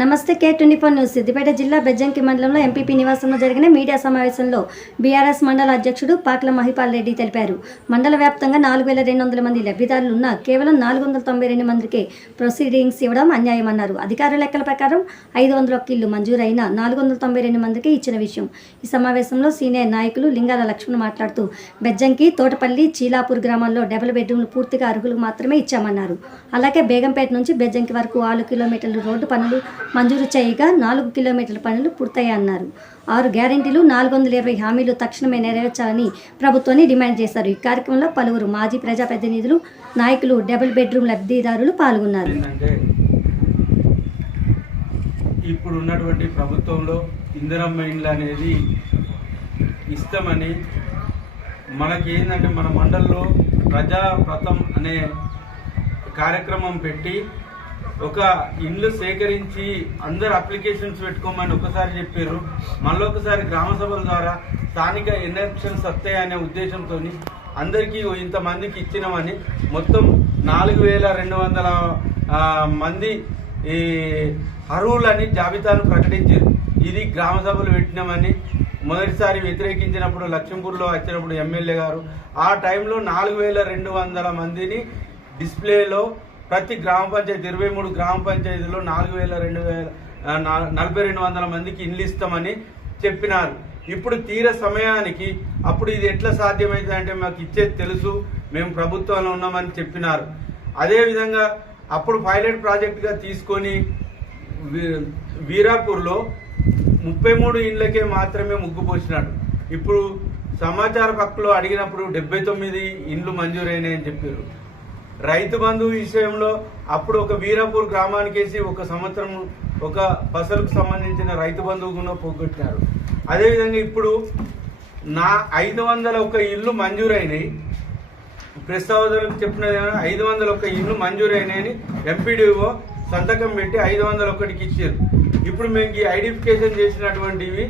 నమస్తే K twenty four news. Siddipet జిల్లా బెజ్జంకి మండలంలో ఎంపీపీ నివాసంలో జరిగిన మీడియా సమావేశంలో బీఆర్ఎస్ మండల అధ్యక్షుడు పాక్ల మహిపాల్ రెడ్డి తెలిపారు. మండల వ్యాప్తంగా నాలుగు వేల రెండు వందల మంది లబ్ధిదారులు ఉన్న కేవలం నాలుగు వందల తొంభై రెండు మందికే ప్రొసీడింగ్స్ ఇవ్వడం అన్యాయమన్నారు. అధికారుల లెక్కల ప్రకారం ఐదు వందల ఒక్క ఇల్లు మంజూరైన నాలుగు వందల తొంభై రెండు మందికి ఇచ్చిన విషయం. ఈ సమావేశంలో సీనియర్ నాయకులు లింగాల లక్ష్మణ్ మాట్లాడుతూ బెజ్జంకి తోటపల్లి చీలాపూర్ గ్రామాల్లో డబుల్ బెడ్రూమ్లు పూర్తిగా అర్హులకు మాత్రమే ఇచ్చామన్నారు. అలాగే బేగంపేట నుంచి బెజ్జంకి వరకు ఆరు కిలోమీటర్లు రోడ్డు పనులు మంజూరు చేయగా నాలుగు కిలోమీటర్ల పనులు పూర్తయ్యన్నారు ఆరు గ్యారెంటీలు నాలుగు వందల ఇరవై హామీలు తక్షణమే నెరవేర్చాలని ప్రభుత్వాన్ని డిమాండ్ చేశారు. ఈ కార్యక్రమంలో పలువురు మాజీ ప్రజాప్రతినిధులు నాయకులు డబుల్ బెడ్రూమ్ లబ్ధిదారులు పాల్గొన్నారు. ఇప్పుడు ఉన్నటువంటి ప్రభుత్వంలో ఇందిరా మైండ్లు అనేది ఇస్తామని మనకి ఏంటంటే మన మండల్లో ప్రజాప్రతం అనే కార్యక్రమం పెట్టి ఒక ఇండ్లు సేకరించి అందరు అప్లికేషన్స్ పెట్టుకోమని ఒకసారి చెప్పారు. మళ్ళీ ఒకసారి గ్రామ సభల ద్వారా స్థానిక ఎలక్షన్స్ వస్తాయనే ఉద్దేశంతో అందరికీ ఇంతమందికి ఇచ్చినామని మొత్తం నాలుగు వేల రెండు వందల మంది ఈ అర్హులని జాబితాను ప్రకటించారు. ఇది గ్రామ సభలు పెట్టినామని మొదటిసారి వ్యతిరేకించినప్పుడు లక్ష్మీపూర్లో వచ్చినప్పుడు ఎమ్మెల్యే గారు ఆ టైంలో నాలుగు వేల రెండు వందల మందిని డిస్ప్లేలో ప్రతి గ్రామ పంచాయతీ ఇరవై మూడు గ్రామ పంచాయతీలో నాలుగు వేల రెండు వేల నలభై రెండు వందల మందికి ఇండ్లు ఇస్తామని చెప్పినారు. ఇప్పుడు తీర సమయానికి అప్పుడు ఇది ఎట్లా సాధ్యమైంది అంటే మాకు ఇచ్చేది తెలుసు మేము ప్రభుత్వంలో ఉన్నామని చెప్పినారు. అదేవిధంగా అప్పుడు పైలట్ ప్రాజెక్టుగా తీసుకొని వీరాపూర్లో ముప్పై మూడు ఇండ్లకే మాత్రమే ముగ్గు పోసినాడు. ఇప్పుడు సమాచార పక్కలో అడిగినప్పుడు డెబ్బై తొమ్మిది ఇండ్లు మంజూరైనాయని చెప్పారు. రైతు బంధు విషయంలో అప్పుడు ఒక వీరాపూర్ గ్రామానికేసి ఒక సంవత్సరం ఒక బసలకు సంబంధించిన రైతు బంధువు కూడా పోగొట్టినారు. అదేవిధంగా ఇప్పుడు నా ఐదు వందల ఒక ఇల్లు మంజూరైనాయి. ప్రెస్ సహోదరులకు ఐదు వందల ఒక ఇల్లు మంజూరైనాయని ఎంపీడీఓ సంతకం పెట్టి ఐదు వందల ఒకటికి ఇచ్చారు. ఇప్పుడు మేము ఈ ఐడెంటిఫికేషన్ చేసినటువంటివి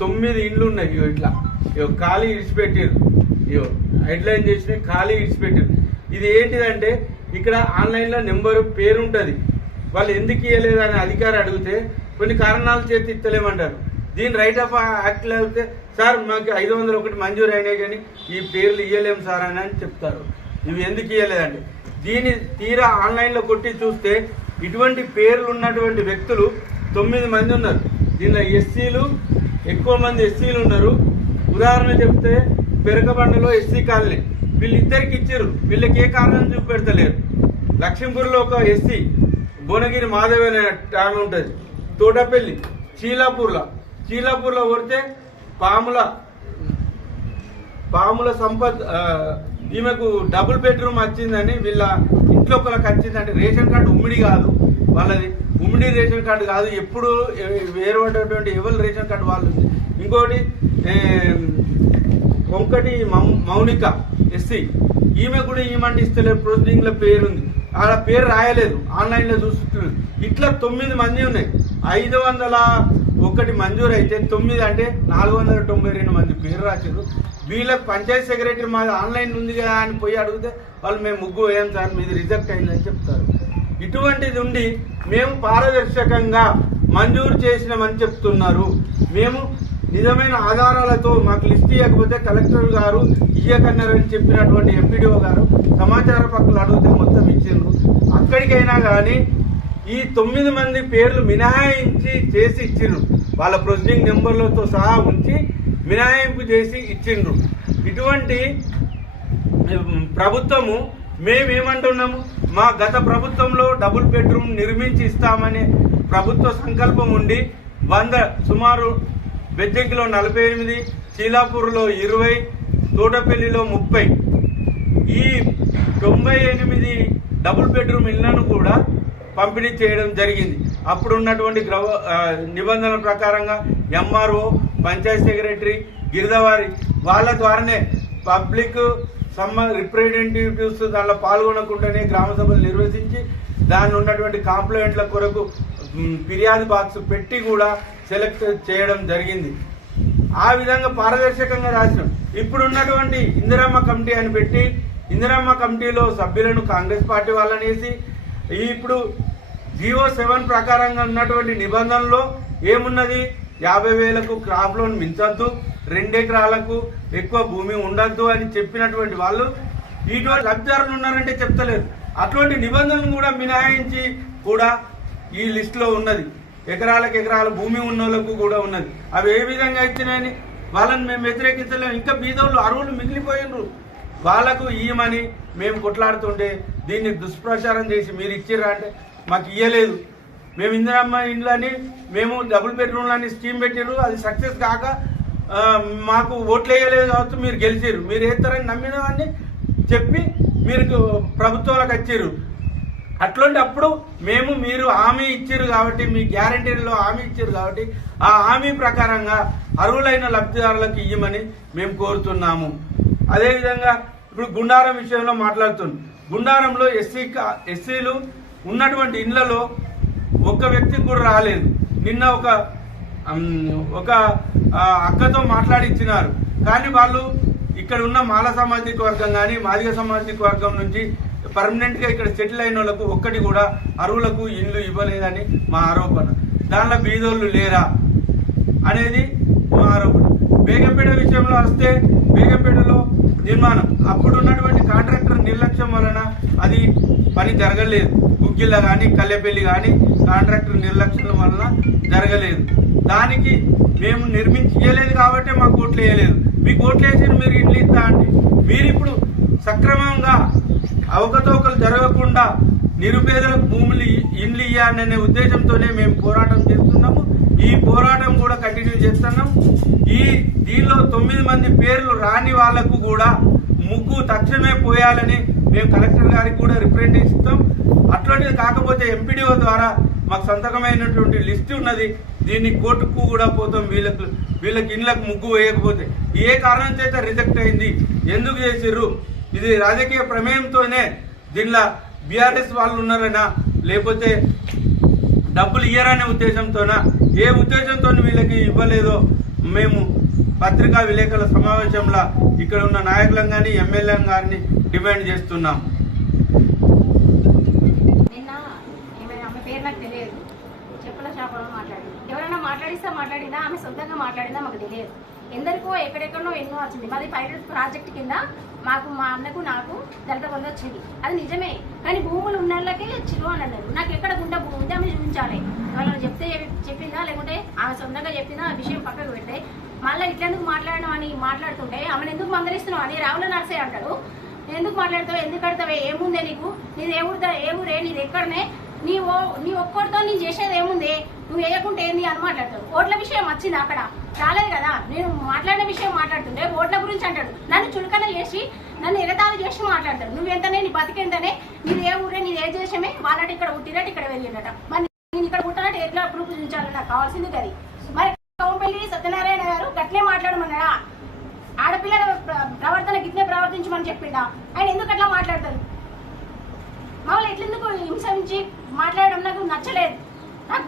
తొమ్మిది ఇండ్లు ఉన్నాయి ఇట్లా. ఇవో ఖాళీ ఇడిచిపెట్టారు. ఇవో హెడ్లైన్ చేసినవి ఖాళీ ఇడిచిపెట్టారు. ఇది ఏంటిదంటే ఇక్కడ ఆన్లైన్లో నెంబరు పేరు ఉంటుంది వాళ్ళు ఎందుకు ఇవ్వలేదు అని అధికారి అడిగితే కొన్ని కారణాల చేతి ఇస్తలేమంటారు దీని రైట్ ఆఫ్ యాక్ట్ లేకపోతే సార్ మాకు ఐదు వందలు ఒకటి మంజూరు అయినాయి కానీ ఈ పేర్లు ఇవ్వలేము సార్ అని అని చెప్తారు. ఇవి ఎందుకు ఇవ్వలేదండి దీని తీరా ఆన్లైన్లో కొట్టి చూస్తే ఇటువంటి పేర్లు ఉన్నటువంటి వ్యక్తులు తొమ్మిది మంది ఉన్నారు. దీనిలో ఎస్సీలు ఎక్కువ మంది ఎస్సీలు ఉన్నారు. ఉదాహరణ చెప్తే పెరకబండలో ఎస్సీ కాలనీ. వీళ్ళిద్దరికి ఇచ్చారు. వీళ్ళకి ఏ కారణం చూపెడతలేరు. లక్ష్మీపూర్లో ఒక ఎస్సీ భువనగిరి మాధవ్ అనే ఆమె ఉంటుంది. తోటపల్లి చీలాపూర్లో. చీలాపూర్లో కొడితే పాముల పాముల సంపత్ ఈమెకు డబుల్ బెడ్రూమ్ వచ్చిందని వీళ్ళ ఇంట్లో ఒకరికి వచ్చిందంటే రేషన్ కార్డు ఉమ్మిడి కాదు. వాళ్ళది ఉమ్మిడి రేషన్ కార్డు కాదు. ఎప్పుడు వేరే వేరేటువంటి ఎవరు రేషన్ కార్డు వాళ్ళు ఇంకోటి కొంకటి మౌ- మౌనిక ఎస్సీ. ఈమె కూడా ఈమంటే ఇస్తలేదు ప్రొసీడింగ్లో పేరు ఉంది ఆడ పేరు రాయలేదు ఆన్లైన్లో చూస్తున్నారు ఇట్లా తొమ్మిది మంది ఉన్నాయి. ఐదు వందల ఒకటి మంజూరు అయితే తొమ్మిది అంటే నాలుగు వందల తొంభై రెండు మంది పేరు రాశారు. వీళ్ళకి పంచాయతీ సెక్రటరీ మాది ఆన్లైన్ ఉంది కదా అని పోయి అడిగితే వాళ్ళు మేము ముగ్గు వేయం సార్ మీది రిజెక్ట్ అయిందని చెప్తారు. ఇటువంటిది ఉండి మేము పారదర్శకంగా మంజూరు చేసినామని చెప్తున్నారు. మేము నిజమైన ఆధారాలతో మాకు లిస్ట్ ఇవ్వకపోతే కలెక్టర్ గారు ఇయ్యకన్నారని చెప్పినటువంటి ఎంపీడీఓ గారు సమాచార పక్కలు అడిగితే మొత్తం ఇచ్చిండ్రు. అక్కడికైనా కానీ ఈ తొమ్మిది మంది పేర్లు మినహాయించి చేసి ఇచ్చిండ్రు. వాళ్ళ ప్రొసీడింగ్ నెంబర్లతో సహా ఉంచి మినహాయింపు చేసి ఇచ్చిండ్రు. ఇటువంటి ప్రభుత్వము మేమేమంటున్నాము? మా గత ప్రభుత్వంలో డబుల్ బెడ్రూమ్ నిర్మించి ఇస్తామనే ప్రభుత్వ సంకల్పం ఉండి వంద సుమారు బెజ్జంకిలో నలభై ఎనిమిది చీలాపూర్లో ఇరవై తోటపల్లిలో ముప్పై. ఈ తొంభై ఎనిమిది డబుల్ బెడ్రూమ్ ఇళ్ళను కూడా పంపిణీ చేయడం జరిగింది. అప్పుడు ఉన్నటువంటి గ్రవ నిబంధనల ప్రకారంగా ఎంఆర్ఓ పంచాయత్ సెక్రటరీ గిరిదవారి వాళ్ళ ద్వారానే పబ్లిక్ సమ్మ రిప్రజెంటేటివ్స్ దానిలో పాల్గొనకుండానే గ్రామ సభలు నిర్వహించి దాని ఉన్నటువంటి కాంప్లైంట్ల కొరకు ఫిర్యాదు బాక్స్ పెట్టి కూడా సెలెక్ట్ చేయడం జరిగింది. ఆ విధంగా పారదర్శకంగా రాసినాం. ఇప్పుడు ఉన్నటువంటి ఇందిరమ్మ కమిటీ అని పెట్టి ఇందిరమ్మ కమిటీలో సభ్యులను కాంగ్రెస్ పార్టీ వాళ్ళనేసి ఇప్పుడు జియో సెవెన్ ప్రకారంగా ఉన్నటువంటి నిబంధనలో ఏమున్నది? యాభై వేలకు క్రాప్ లోన్ మించద్దు రెండెకరాలకు ఎక్కువ భూమి ఉండద్దు అని చెప్పినటువంటి వాళ్ళు ఇటువంటి లబ్ధిదారులు ఉన్నారంటే చెప్తలేదు. అటువంటి నిబంధనలు కూడా మినహాయించి కూడా ఈ లిస్టులో ఉన్నది. ఎకరాలకు ఎకరాల భూమి ఉన్న వాళ్ళకు కూడా ఉన్నది. అవి ఏ విధంగా ఇచ్చినాయని వాళ్ళని మేము వ్యతిరేకించలేము ఇంకా బీదోళ్ళు అరువులు మిగిలిపోయినరు. వాళ్ళకు ఇయ్యమని మేము కొట్లాడుతుంటే దీన్ని దుష్ప్రచారం చేసి మీరు ఇచ్చిర్రా అంటే మాకు ఇయ్యలేదు. మేము ఇందిరమ్మ ఇండ్లని మేము డబుల్ బెడ్రూమ్లని స్కీమ్ పెట్టారు అది సక్సెస్ కాక మాకు ఓట్లు వేయలేదు కాబట్టి మీరు గెలిచిర్రు. మీరు వేస్తారని నమ్మిన చెప్పి మీరు ప్రభుత్వాలకు వచ్చారు అట్లాంటి అప్పుడు మేము మీరు హామీ ఇచ్చారు కాబట్టి మీ గ్యారంటీలో హామీ ఇచ్చారు కాబట్టి ఆ హామీ ప్రకారంగా అర్హులైన లబ్ధిదారులకు ఇవ్వమని మేము కోరుతున్నాము. అదేవిధంగా ఇప్పుడు గుండారం విషయంలో మాట్లాడుతున్నాం. గుండారంలో ఎస్సీ కా- ఎస్సీలు ఉన్నటువంటి ఇళ్ళలో ఒక్క వ్యక్తికి కూడా రాలేదు. నిన్న ఒక ఒక అక్కతో మాట్లాడిచ్చినారు. కానీ వాళ్ళు ఇక్కడ ఉన్న మాల సామాజిక వర్గం కానీ మాదిగ సామాజిక వర్గం నుంచి పర్మనెంట్గా ఇక్కడ సెటిల్ అయిన వాళ్ళకు ఒక్కటి కూడా అరువులకు ఇండ్లు ఇవ్వలేదని మా ఆరోపణ. దానిలో బీదోళ్ళు లేరా? అనేది మా ఆరోపణ. బేగంపేట విషయంలో వస్తే బేగంపేటలో నిర్మాణం. అప్పుడు ఉన్నటువంటి కాంట్రాక్టర్ నిర్లక్ష్యం వలన అది పని జరగలేదు. గుగ్గిళ్ళ కానీ కల్లెపల్లి కానీ కాంట్రాక్టర్ నిర్లక్ష్యం వలన జరగలేదు. దానికి మేము నిర్మించలేదు కాబట్టి మాకు ఓట్లు వేయలేదు. మీకు ఓట్లు వేసి మీరు ఇండ్లు ఇస్తా అంటే మీరు ఇప్పుడు సక్రమంగా అవకతవకలు జరగకుండా నిరుపేదలకు భూములు ఇండ్లు ఇవ్వాలనే ఉద్దేశంతోనే మేము పోరాటం చేస్తున్నాము. ఈ పోరాటం కూడా కంటిన్యూ చేస్తున్నాం. ఈ దీనిలో తొమ్మిది మంది పేర్లు రాని వాళ్ళకు కూడా ముగ్గు తక్షణమే పోయాలని మేము కలెక్టర్ గారికి కూడా రిప్రజెంట్ ఇస్తాం అట్లాంటిది కాకపోతే ఎంపీడీఓ ద్వారా మాకు సంతకమైనటువంటి లిస్ట్ ఉన్నది. దీన్ని కోర్టుకు కూడా పోతాం. వీళ్ళకు వీళ్ళకి ఇండ్లకు ముగ్గు వేయకపోతే. ఏ కారణం చేత రిజెక్ట్ అయింది? ఎందుకు చేసిర్రు? ఇది రాజకీయ ప్రమేయంతోనే దీనిలో బీఆర్ఎస్ వాళ్ళు ఉన్నారనా లేకపోతే డబ్బులు ఇయ్యరనే ఉద్దేశంతోనా? ఏ ఉద్దేశంతో వీళ్ళకి ఇవ్వలేదో మేము పత్రికా విలేకరుల సమావేశంలో ఇక్కడ ఉన్న నాయకులను కానీ ఎమ్మెల్యే గారిని డిమాండ్ చేస్తున్నాం. ఎవరైనా మాట్లాడిస్తే మాట్లాడినా ఆమె సొంతంగా మాట్లాడినా మాకు తెలియదు. ఎందరికో ఎక్కడెక్కడో ఎన్నో వచ్చింది. మాది పైలట్ ప్రాజెక్ట్ కింద మాకు మా అన్నకు నాకు దళిత బంధు వచ్చింది. అది నిజమే. కానీ భూములు ఉన్న వాళ్ళకే చిరు అని అన్నారు. నాకు ఎక్కడ గుండె భూమి ఉంటే ఆమె చూపించాలి. వాళ్ళని చెప్తే చెప్పిందా? లేకుంటే ఆమె సొంతంగా చెప్పిందా ఆ విషయం పక్కకు పెడితే మళ్ళీ ఇట్లెందుకు మాట్లాడడం అని మాట్లాడుతుంటే ఆమెను ఎందుకు మందలిస్తున్నావు? అని రావుల నర్సే అంటాడు. ఎందుకు మాట్లాడతావు? ఎందుకు కడతావే? ఏముందే నీకు? నీది ఏ ఊరిదా ఏ ఊరే? నీది ఎక్కడనే నీ ఒక్కొక్కరితో నీ ఒక్కడితో నేను చేసేది ఏముంది? నువ్వు వేయకుంటే ఏంది అని మాట్లాడతావు ఓట్ల విషయం వచ్చింది అక్కడ. రాలేదు కదా? నేను మాట్లాడిన విషయం మాట్లాడుతుంటే ఓట్ల గురించి అంటాడు. నన్ను చులకన చేసి నన్ను ఎగతాళి చేసి మాట్లాడతాడు. నువ్వెంతనే నీ బతికెంతనే నీది ఏ ఊరే నీది ఏ దేశమే వాళ్ళటి ఇక్కడ పుట్టినట్టు ఇక్కడ వెళ్ళినట మరి నేను ఇక్కడ పుట్టినట్టు ఎట్లా ప్రూఫ్ చూపించాలి? నాకు కావాల్సింది అది మరి కౌంపల్లి సత్యనారాయణ గారు గట్లే మాట్లాడమన్నాడా? ఆడపిల్లల ప్రవర్తన గిట్లే ప్రవర్తించమని చెప్పిండా? ఆయన ఎందుకు అట్లా మాట్లాడతారు మమ్మల్ని ఎట్లెందుకు హింసించి మాట్లాడడం నాకు నచ్చలేదు. నాకు